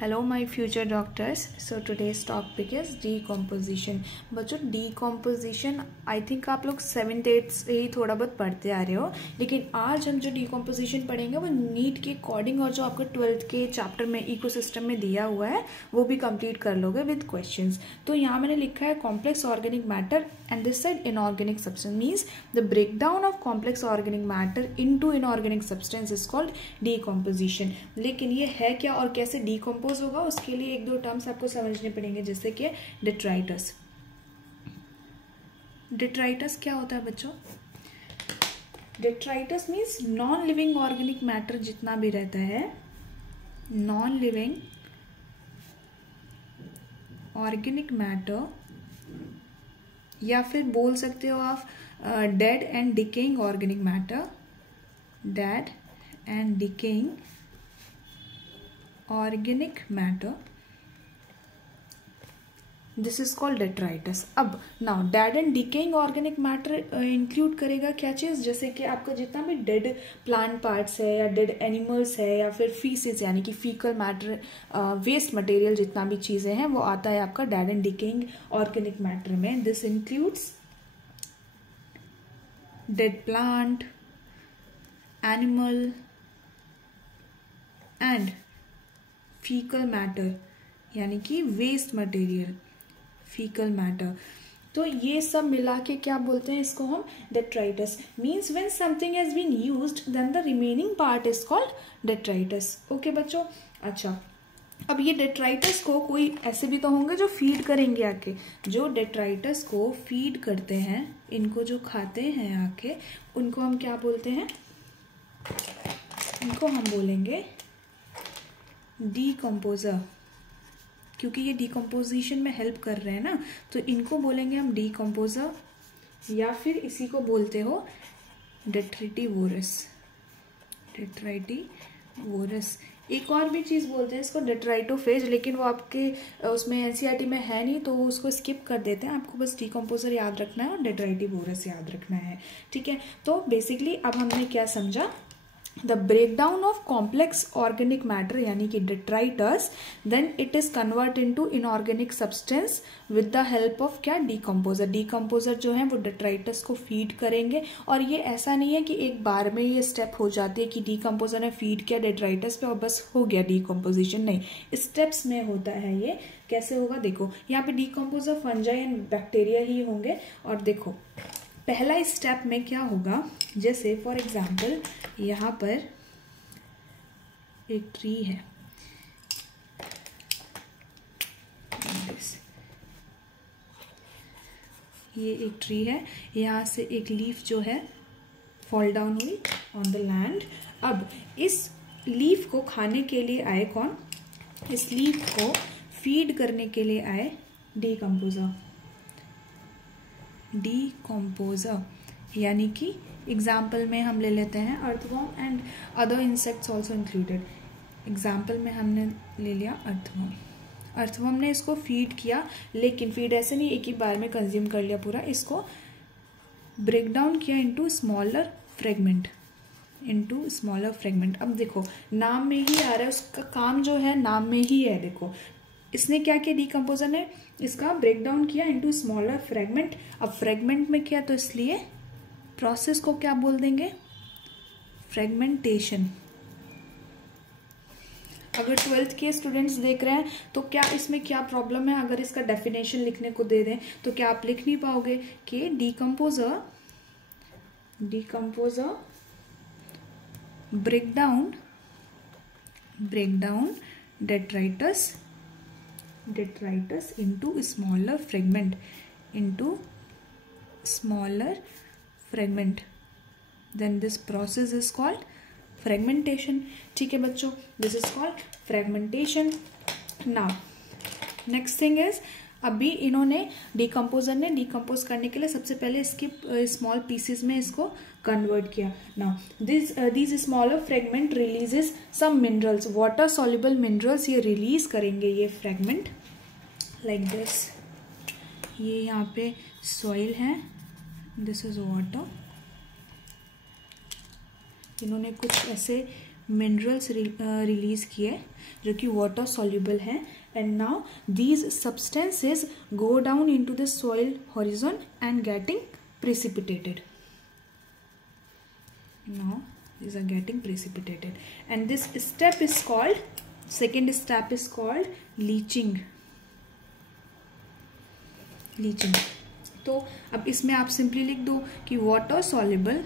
Hello my future doctors. So today's topic is decomposition. बच्चों decomposition I think आप लोग 7th 8th से ही थोड़ा बहुत पढ़ते आ रहे हो, लेकिन आज हम जो डीकम्पोजिशन पढ़ेंगे वो नीट के अकॉर्डिंग और जो आपका 12th के चैप्टर में इकोसिस्टम में दिया हुआ है वो भी कंप्लीट कर लोगे विद क्वेश्चंस। तो यहाँ मैंने लिखा है complex organic matter and this side inorganic substance means the breakdown of complex organic matter into inorganic substance is called decomposition. लेकिन ये है क्या और कैसे डीकम्पोज होगा उसके लिए एक दो टर्म्स आपको समझने पड़ेंगे, जैसे कि डिट्राइटस। डिट्राइटस क्या होता है बच्चों? Detritus means non living organic matter जितना भी रहता है, नॉन लिविंग ऑर्गेनिक मैटर, या फिर बोल सकते हो आप dead and decaying organic matter, dead and decaying organic matter, this is called detritus. अब now dead and decaying organic matter include करेगा क्या चीज, जैसे कि आपका जितना भी डेड प्लांट पार्ट्स है या डेड एनिमल्स है या फिर फीसिस यानी कि फीकल मैटर, वेस्ट मटेरियल जितना भी चीजें हैं वो आता है आपका dead and decaying organic matter में। This includes dead plant, animal and fecal matter यानी कि वेस्ट मटेरियल, फीकल मैटर। तो ये सब मिला के क्या बोलते हैं इसको हम? Detritus. Means when something has been used then the remaining part is called detritus. Okay बच्चों। अच्छा, अब ये डेट्राइटस को कोई ऐसे भी तो होंगे जो फीड करेंगे आके, जो डेट्राइटस को फीड करते हैं, इनको जो खाते हैं आके, उनको हम क्या बोलते हैं? इनको हम बोलेंगे डीकम्पोजर, क्योंकि ये डीकम्पोजिशन में हेल्प कर रहे हैं ना, तो इनको बोलेंगे हम डीकम्पोजर, या फिर इसी को बोलते हो डेट्रिटिवोरस। डेट्राइटिवोरस। एक और भी चीज़ बोलते हैं इसको डेट्राइटोफेज, लेकिन वो आपके उसमें एनसीईआरटी में है नहीं तो उसको स्किप कर देते हैं। आपको बस डीकम्पोजर याद रखना है और डेट्राइटिवोरस याद रखना है, ठीक है। तो बेसिकली अब हमने क्या समझा? The breakdown of complex organic matter यानी कि detritus, then it is convert into inorganic substance with the help of क्या? decomposer। decomposer जो है वो detritus को feed करेंगे, और ये ऐसा नहीं है कि एक बार में ये स्टेप हो जाती है कि decomposer ने feed किया detritus पे और बस हो गया decomposition। नहीं, steps में होता है ये। कैसे होगा देखो, यहाँ पे decomposer fungi and bacteria ही होंगे, और देखो पहला स्टेप में क्या होगा, जैसे फॉर एग्जाम्पल यहाँ पर एक ट्री है, ये एक ट्री है, यहाँ से एक लीफ जो है फॉल डाउन हुई ऑन द लैंड। अब इस लीफ को खाने के लिए आए कौन? इस लीफ को फीड करने के लिए आए डीकम्पोजर। डीकम्पोजर यानी कि एग्जाम्पल में हम ले लेते हैं earthworm and other insects also included. Example में हमने ले लिया अर्थवर्म। अर्थवर्म ने इसको फीड किया, लेकिन फीड ऐसे नहीं एक ही बार में कंज्यूम कर लिया पूरा, इसको ब्रेक डाउन किया into smaller fragment, into smaller fragment. अब देखो नाम में ही आ रहा है, उसका काम जो है नाम में ही है। देखो इसने क्या किया, डीकम्पोजर ने इसका ब्रेक डाउन किया इनटू स्मॉलर फ्रेगमेंट। अब फ्रेगमेंट में किया तो इसलिए प्रोसेस को क्या बोल देंगे? फ्रेगमेंटेशन। अगर 12th के स्टूडेंट्स देख रहे हैं तो क्या इसमें क्या प्रॉब्लम है? अगर इसका डेफिनेशन लिखने को दे दें तो क्या आप लिख नहीं पाओगे कि decomposer break down detritus into smaller fragment, then this process is called fragmentation। ठीक है बच्चों, this is called fragmentation। now next thing is, अभी इन्होंने डीकम्पोजर ने डीकम्पोज करने के लिए सबसे पहले इसके स्मॉल पीसेस में इसको कन्वर्ट किया। Now this smaller fragment releases some minerals, water soluble minerals ये रिलीज करेंगे ये फ्रेगमेंट लाइक दिस। ये यहाँ पे सॉइल है, दिस इज वाटर। इन्होंने कुछ ऐसे मिनरल्स रिलीज किए जो कि वाटर सॉल्युबल है, and now these substances go down into the soil horizon and getting precipitated. Now these are getting precipitated, and this step is called, second step is called leaching. Leaching. तो अब इसमें आप simply लिख दो कि water soluble,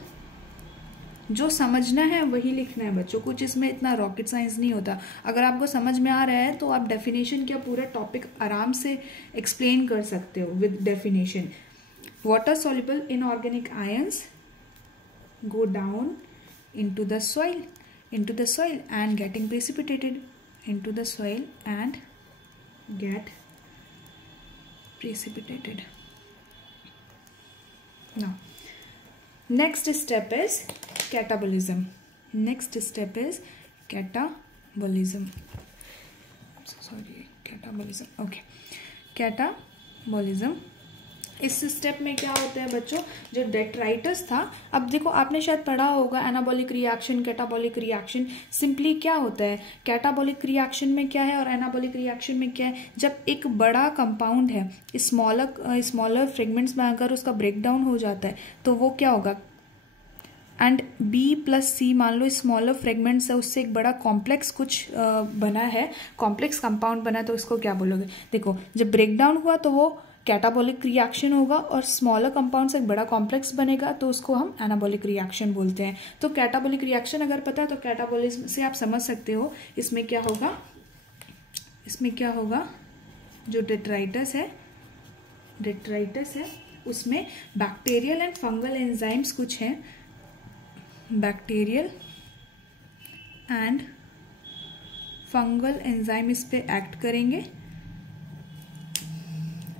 जो समझना है वही लिखना है बच्चों, कुछ इसमें इतना रॉकेट साइंस नहीं होता. अगर आपको समझ में आ रहा है तो आप डेफिनेशन का पूरा टॉपिक आराम से एक्सप्लेन कर सकते हो with definition. Water soluble inorganic ions go down into the soil and getting precipitated into the soil and get precipitated. Now next step is catabolism. Okay, catabolism. इस स्टेप में क्या होता है बच्चों, जो डेट्राइटस था, अब देखो आपने शायद पढ़ा होगा anabolic reaction, catabolic reaction. Simply क्या होता है, कैटाबॉलिक रिएक्शन में क्या है और एनाबॉलिक रिएक्शन में क्या है. जब एक बड़ा कंपाउंड है स्मॉलर फ्रेगमेंट्स में अगर उसका ब्रेक डाउन हो जाता है तो वो क्या होगा, एंड B+C मान लो स्मॉलर फ्रेगमेंट्स है, उससे एक बड़ा कॉम्प्लेक्स कुछ बना है, कॉम्प्लेक्स कंपाउंड बना है, तो इसको क्या बोलोगे. देखो जब ब्रेक डाउन हुआ तो वो कैटाबॉलिक रिएक्शन होगा और स्मॉलर कंपाउंड से एक बड़ा कॉम्प्लेक्स बनेगा, तो उसको हम एनाबॉलिक रिएक्शन बोलते हैं. तो कैटाबॉलिक रिएक्शन अगर पता है तो कैटाबॉलिज्म से आप समझ सकते हो इसमें क्या होगा, जो डेट्राइटस है उसमें बैक्टीरियल एंड फंगल एंजाइम्स कुछ हैं, बैक्टीरियल एंड फंगल एंजाइम इस पे एक्ट करेंगे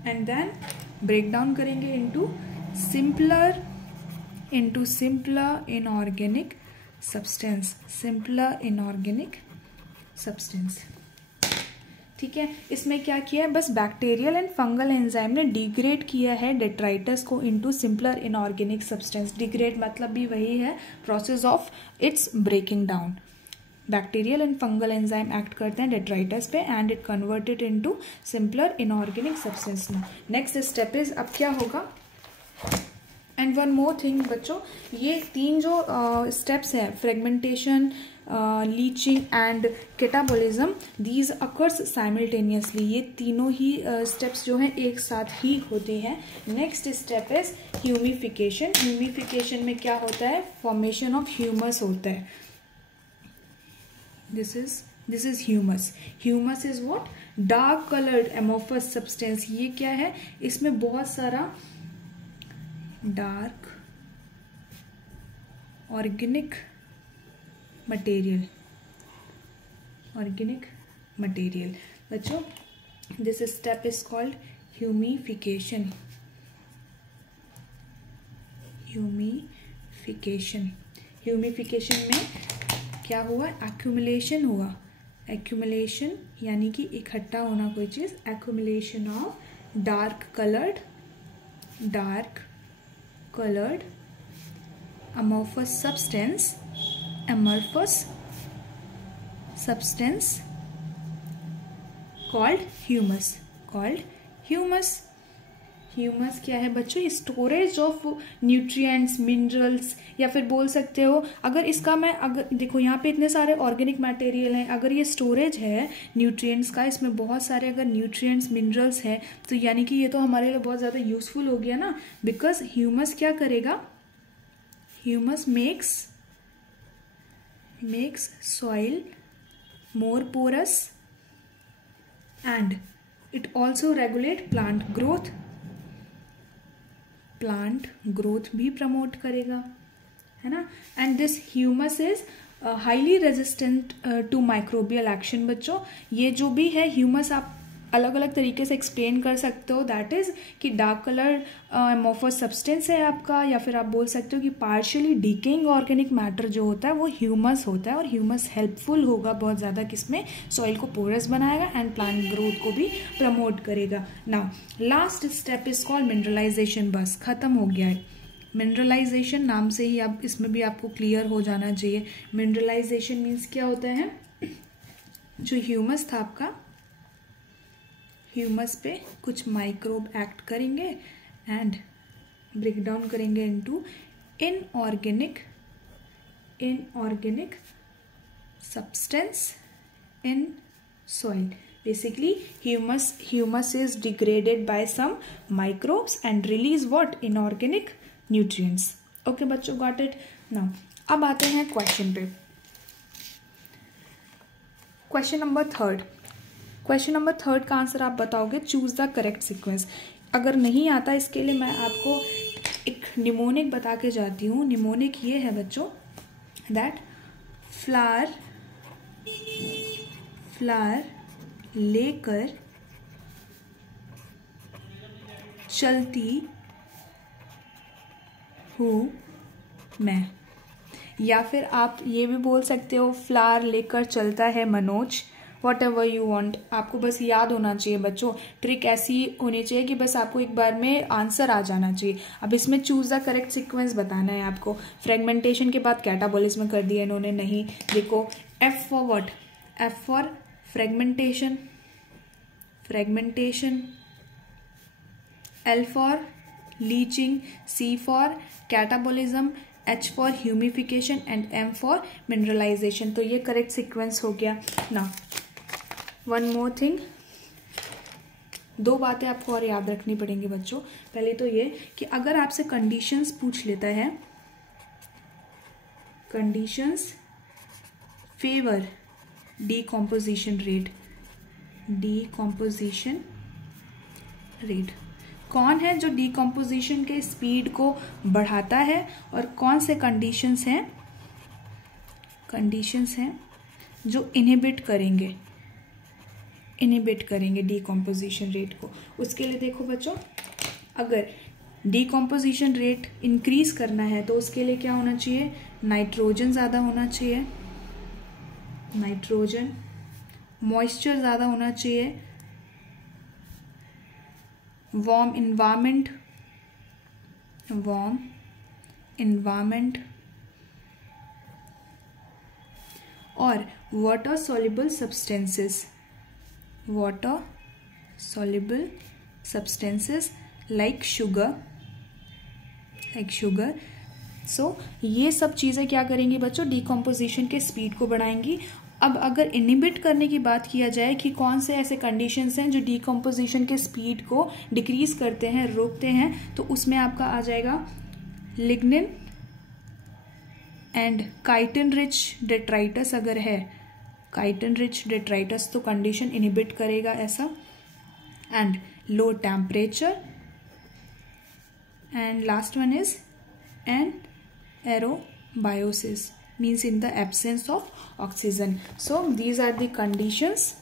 and then break down करेंगे into simpler inorganic substance. ठीक है, इसमें क्या किया है, बस बैक्टीरियल एंड फंगल एंजाइम ने डिग्रेड किया है डेट्राइटस को into simpler inorganic substance. Degrade मतलब भी वही है, process of its breaking down. Bacterial and fungal enzyme act करते हैं डेट्राइटस पे and it converted into simpler inorganic substance. Next step is, अब क्या होगा, एंड वन मोर थिंग बच्चों, ये 3 जो स्टेप्स हैं, fragmentation, leaching and catabolism, these occurs simultaneously. ये तीनों ही स्टेप्स जो हैं एक साथ ही होते हैं. Next step is humification. Humification में क्या होता है, फॉर्मेशन ऑफ ह्यूमस होता है. This is humus. Humus is what? Dark colored amorphous substance. ये क्या है, इसमें बहुत सारा dark organic material. बच्चों, this step is called humification. Humification में क्या हुआ, एक्यूमुलेशन हुआ. एक्यूमुलेशन यानी कि इकट्ठा होना कोई चीज. Accumulation of dark coloured amorphous substance called humus. Humus क्या है बच्चों, स्टोरेज ऑफ न्यूट्रिएंट्स, मिनरल्स, या फिर बोल सकते हो अगर इसका मैं, अगर देखो यहाँ पे इतने सारे ऑर्गेनिक मटेरियल हैं, अगर ये स्टोरेज है न्यूट्रिएंट्स का, इसमें बहुत सारे अगर न्यूट्रिएंट्स मिनरल्स हैं, तो यानी कि ये तो हमारे लिए बहुत ज़्यादा यूजफुल हो गया ना. बिकॉज ह्यूमस क्या करेगा, humus makes soil more porous and it also regulate plant growth भी प्रमोट करेगा, है ना. And this humus is highly resistant to microbial action. बच्चों, ये जो भी है ह्यूमस आप अलग अलग तरीके से एक्सप्लेन कर सकते हो. दैट इज कि डार्क कलर एमोफस सब्सटेंस है आपका, या फिर आप बोल सकते हो कि पार्शियली डिकेइंग ऑर्गेनिक मैटर जो होता है वो ह्यूमस होता है, और ह्यूमस हेल्पफुल होगा बहुत ज़्यादा किसमें, सॉइल को पोरस बनाएगा एंड प्लांट ग्रोथ को भी प्रमोट करेगा. Now last step is called mineralization. बस खत्म हो गया है. मिनरलाइजेशन नाम से ही अब इसमें भी आपको क्लियर हो जाना चाहिए। मिनरलाइजेशन मीन्स क्या होता है, जो ह्यूमस था आपका, ह्यूमस पे कुछ माइक्रोब एक्ट करेंगे एंड ब्रेक डाउन करेंगे into inorganic substance in soil. Basically, humus is degraded by some microbes and release what? Inorganic nutrients. Okay बच्चों, got it? Now, अब आते हैं क्वेश्चन पे। क्वेश्चन नंबर थर्ड का आंसर आप बताओगे, चूज द करेक्ट सीक्वेंस। अगर नहीं आता इसके लिए मैं आपको एक निमोनिक बता के जाती हूँ। निमोनिक ये है बच्चों, दैट फ्लावर लेकर चलती हूँ मैं, या फिर आप ये भी बोल सकते हो फ्लावर लेकर चलता है Manoj. What ever you want, आपको बस याद होना चाहिए बच्चों। ट्रिक ऐसी होनी चाहिए कि बस आपको एक बार में आंसर आ जाना चाहिए। अब इसमें चूज द करेक्ट सीक्वेंस बताना है आपको। फ्रेगमेंटेशन के बाद कैटाबॉलिज्म कर दिया इन्होंने, नहीं। देखो, F for what? F for fragmentation, L for leaching, C for catabolism, H for humification and M for mineralization. तो ये करेक्ट सीक्वेंस हो गया ना। वन मोर थिंग, दो बातें आपको और याद रखनी पड़ेंगी बच्चों। पहले तो ये कि अगर आपसे कंडीशंस पूछ लेता है, कंडीशंस फेवर डीकॉम्पोजिशन रेट, कौन है जो डीकॉम्पोजिशन के स्पीड को बढ़ाता है और कौन से कंडीशंस हैं जो इनहिबिट करेंगे डीकॉम्पोजिशन रेट को। उसके लिए देखो बच्चों, अगर डीकॉम्पोजिशन रेट इंक्रीज करना है तो उसके लिए क्या होना चाहिए? नाइट्रोजन ज़्यादा होना चाहिए, मॉइस्चर ज़्यादा होना चाहिए, वार्म इन्वायरमेंट और water soluble substances like sugar. So ये सब चीज़ें क्या करेंगी बच्चों? डीकॉम्पोजिशन के स्पीड को बढ़ाएंगी। अब अगर इनहिबिट करने की बात किया जाए कि कौन से ऐसे कंडीशंस हैं जो डीकॉम्पोजिशन के स्पीड को डिक्रीज करते हैं, रोकते हैं, तो उसमें आपका आ जाएगा lignin and chitin rich detritus. अगर है काइटिन रिच डेट्राइटस तो कंडीशन इनहिबिट करेगा ऐसा। And low temperature, and last one is anaerobiosis, means in the absence of oxygen. So these are the conditions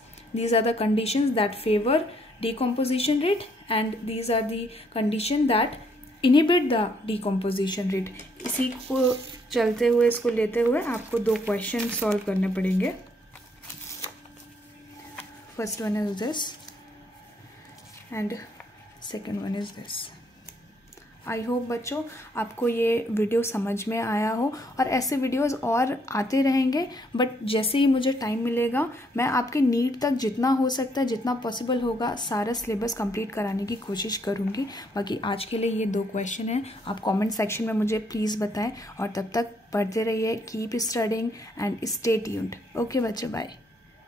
that favor decomposition rate, and these are the condition that inhibit the decomposition rate. इसी को चलते हुए, इसको लेते हुए आपको दो question solve करने पड़ेंगे। First one is this and second one is this. I hope बच्चों आपको ये वीडियो समझ में आया हो, और ऐसे वीडियोस और आते रहेंगे। बट जैसे ही मुझे टाइम मिलेगा मैं आपके नीट तक जितना हो सकता है, जितना पॉसिबल होगा, सारा सिलेबस कंप्लीट कराने की कोशिश करूँगी। बाकी आज के लिए ये दो क्वेश्चन हैं, आप कमेंट सेक्शन में मुझे प्लीज़ बताएं, और तब तक पढ़ते रहिए। Keep studying and stay tuned. Okay बच्चों, बाय।